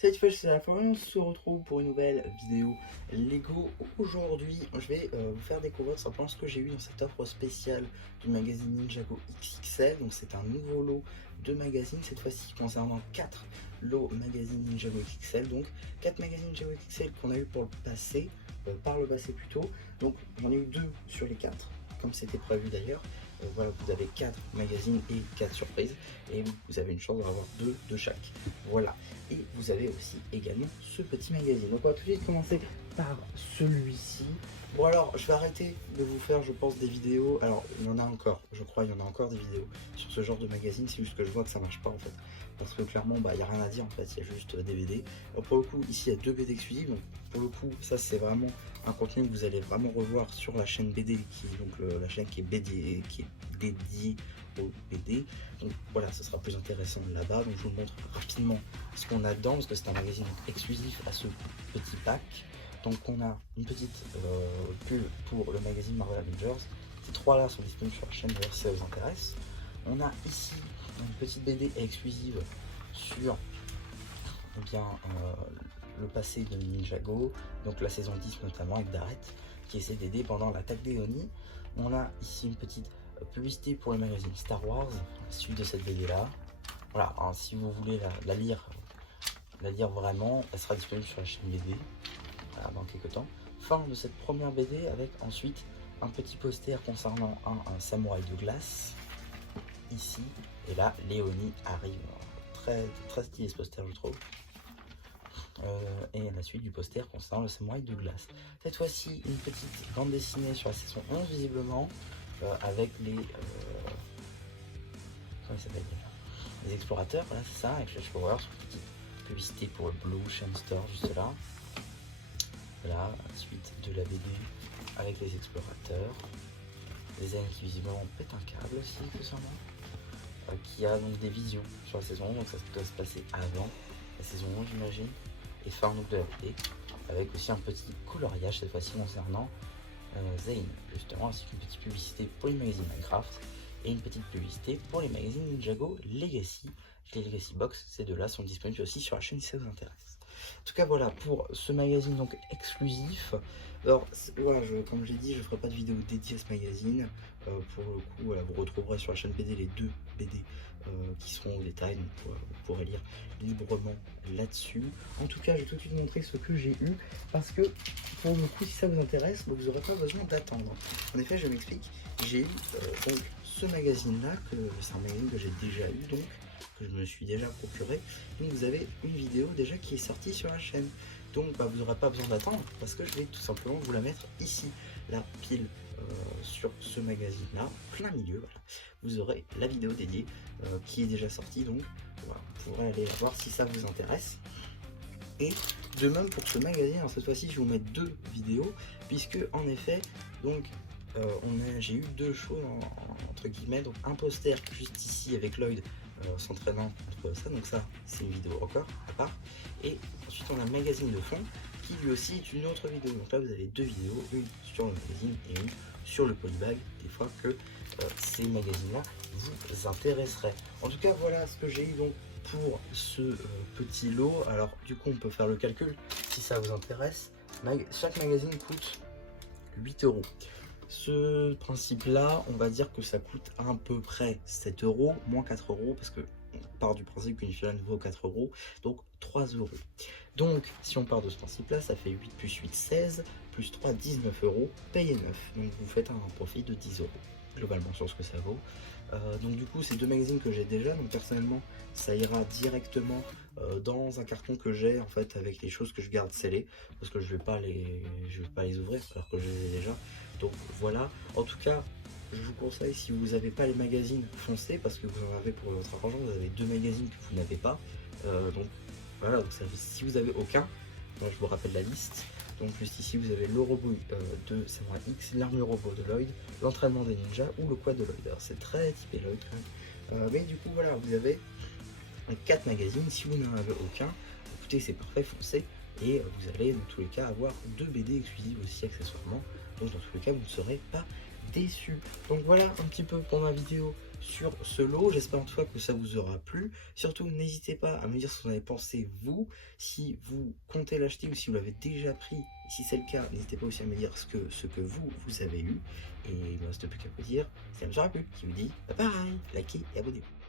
Cette fois c'est la fin, on se retrouve pour une nouvelle vidéo Lego. Aujourd'hui, je vais vous faire découvrir simplement ce que j'ai eu dans cette offre spéciale du magazine Ninjago XXL. Donc c'est un nouveau lot de magazines, cette fois-ci concernant 4 lots magazine Ninjago XXL. Donc 4 magazines Ninjago XXL qu'on a eu pour le passé, par le passé plutôt. Donc j'en ai eu 2 sur les 4, comme c'était prévu d'ailleurs. Voilà, vous avez 4 magazines et 4 surprises, et vous avez une chance d'en avoir 2 de chaque. Voilà, et vous avez aussi également ce petit magazine. Donc on va tout de suite commencer par celui-ci. Bon alors, je vais arrêter de vous faire, je pense, des vidéos. Alors, il y en a encore, je crois, il y en a encore des vidéos sur ce genre de magazine. C'est juste que je vois que ça marche pas en fait. Parce que clairement, il n'y a rien à dire en fait, il y a juste des BD. Alors, pour le coup, ici, il y a 2 BD exclusives. Donc, pour le coup, ça, c'est vraiment un contenu que vous allez vraiment revoir sur la chaîne BD, qui est donc la chaîne qui est dédiée au BD. Donc voilà, ce sera plus intéressant là-bas. Donc je vous montre rapidement ce qu'on a dedans, parce que c'est un magazine exclusif à ce petit pack. Donc on a une petite pub pour le magazine Marvel Avengers. Ces trois là sont disponibles sur la chaîne d'ailleurs si ça vous intéresse. On a ici une petite BD exclusive sur le passé de Ninjago, donc la saison 10 notamment, avec Dareth qui essaie d'aider pendant l'attaque des Oni. On a ici une petite publicité pour le magazine Star Wars, suite de cette BD là. Voilà, hein, si vous voulez la lire vraiment, elle sera disponible sur la chaîne BD dans quelques temps. Fin de cette première BD avec ensuite un petit poster concernant un samouraï de glace ici, et là Léonie arrive. Très très stylé ce poster, je trouve. Et la suite du poster concernant le samouraï de glace. Cette fois-ci, une petite bande dessinée sur la saison 11 visiblement, avec les comment ça s'appelle, les explorateurs, voilà c'est ça, avec Flash Power, petite publicité pour le Blue Ocean Store juste là. Voilà, suite de la BD avec les explorateurs, les aliens qui visiblement pètent un câble aussi, tout simplement, qui a donc des visions sur la saison 11, donc ça doit se passer avant la saison 11 j'imagine, et fin donc de la BD, avec aussi un petit coloriage cette fois-ci concernant Zane, justement, ainsi qu'une petite publicité pour les magazines Minecraft et une petite publicité pour les magazines Ninjago Legacy. Les Legacy Box, ces deux-là sont disponibles aussi sur la chaîne si ça vous intéresse. En tout cas, voilà pour ce magazine donc exclusif. Alors, voilà, comme j'ai dit, je ne ferai pas de vidéo dédiée à ce magazine. Pour le coup, voilà, vous retrouverez sur la chaîne BD les 2 BD qui seront au détail, donc vous pourrez lire librement là-dessus. En tout cas, je vais tout de suite montrer ce que j'ai eu, parce que pour le coup, si ça vous intéresse, vous n'aurez pas besoin d'attendre. En effet, je m'explique, j'ai eu donc ce magazine-là, c'est un magazine que j'ai déjà eu, donc que je me suis déjà procuré. Donc vous avez une vidéo déjà qui est sortie sur la chaîne. Donc vous n'aurez pas besoin d'attendre, parce que je vais tout simplement vous la mettre ici, la pile sur ce magazine-là, plein milieu. Voilà. Vous aurez la vidéo dédiée qui est déjà sortie, donc voilà, vous pourrez aller la voir si ça vous intéresse. Et de même pour ce magazine, alors cette fois-ci je vais vous mettre 2 vidéos, puisque en effet, donc j'ai eu 2 choses entre guillemets, donc un poster juste ici avec Lloyd s'entraînant contre ça, donc ça c'est une vidéo encore à part, et ensuite on a un magazine de fond qui lui aussi est une autre vidéo. Donc là vous avez 2 vidéos, une sur le magazine et une sur le polybag, des fois que ces magazines là vous intéresseraient. En tout cas voilà ce que j'ai eu donc pour ce petit lot. Alors du coup on peut faire le calcul si ça vous intéresse. Chaque magazine coûte 8 euros. Ce principe là, on va dire que ça coûte à peu près 7 euros, moins 4 euros, parce que on part du principe qu'une figurine vaut 4 euros, donc 3 euros. Donc si on part de ce principe là, ça fait 8 plus 8, 16, plus 3, 19 euros, payé 9. Donc vous faites un profit de 10 euros globalement sur ce que ça vaut. Donc du coup, c'est 2 magazines que j'ai déjà, donc personnellement ça ira directement dans un carton que j'ai en fait, avec les choses que je garde scellées, parce que je vais pas les ouvrir alors que je les ai déjà. Donc voilà, en tout cas je vous conseille, si vous n'avez pas les magazines, foncez, parce que vous en avez pour votre argent. Vous avez 2 magazines que vous n'avez pas, donc voilà, donc si vous avez aucun, moi je vous rappelle la liste. Donc juste ici vous avez le robot de Samurai X, l'armure robot de Lloyd, l'entraînement des ninjas ou le quad de Lloyd. Alors c'est très typé Lloyd quand même. Mais du coup voilà, vous avez 4 magazines. Si vous n'en avez aucun, écoutez, c'est parfait, foncez. Et vous allez dans tous les cas avoir 2 BD exclusives aussi accessoirement. Donc dans tous les cas vous ne serez pas déçus. Donc voilà un petit peu pour ma vidéo sur ce lot. J'espère en tout cas que ça vous aura plu. Surtout, n'hésitez pas à me dire ce que vous en avez pensé, vous, si vous comptez l'acheter ou si vous l'avez déjà pris. Si c'est le cas, n'hésitez pas aussi à me dire ce que vous avez eu. Et il ne me reste plus qu'à vous dire, c'est un plu, qui vous dit bye bye, likez et abonnez-vous.